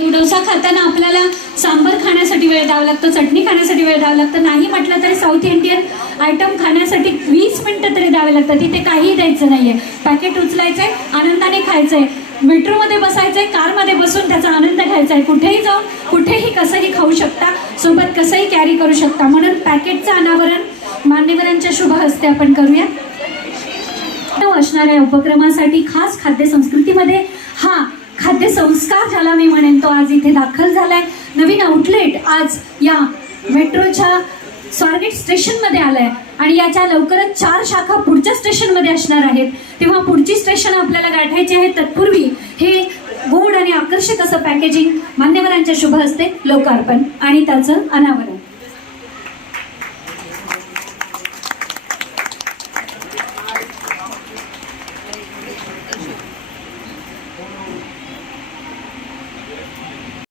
डोसा खाताना आपल्याला सांबर खाण्यासाठी वेळ द्यावा लागतो, चटणी खाण्यासाठी वेळ द्यावा लागतं. नाही म्हटलं तरी साऊथ इंडियन आयटम खाण्यासाठी 20 मिनिटं तरी द्यावे लागतात. तिथे काहीही द्यायचं नाहीये. पॅकेट उचलायचंय, आनंदाने खायचंय, मेट्रोमध्ये बसायचंय, कारमध्ये बसून त्याचा आनंद घ्यायचा आहे. कुठेही जाऊन कुठेही कसंही खाऊ शकता, सोबत कसंही कॅरी करू शकता. म्हणून पॅकेटचं अनावरण मान्यवरांच्या शुभ हस्ते आपण करूया. असणाऱ्या उपक्रमासाठी खास खाद्य संस्कृतीमध्ये हा खाद्य संस्कार ज्याला मी म्हणेन तो आज इथे दाखल झालाय. नवीन आउटलेट आज या मेट्रोच्या स्वारगेट स्टेशनमध्ये आलाय आणि याच्या लवकरच 4 शाखा पुढच्या स्टेशनमध्ये असणार आहेत. तेव्हा पुढची स्टेशन आपल्याला गाठायची आहे. तत्पूर्वी हे गोड आणि आकर्षक असं पॅकेजिंग मान्यवरांच्या शुभ हस्ते लोकार्पण आणि त्याचं अनावरण.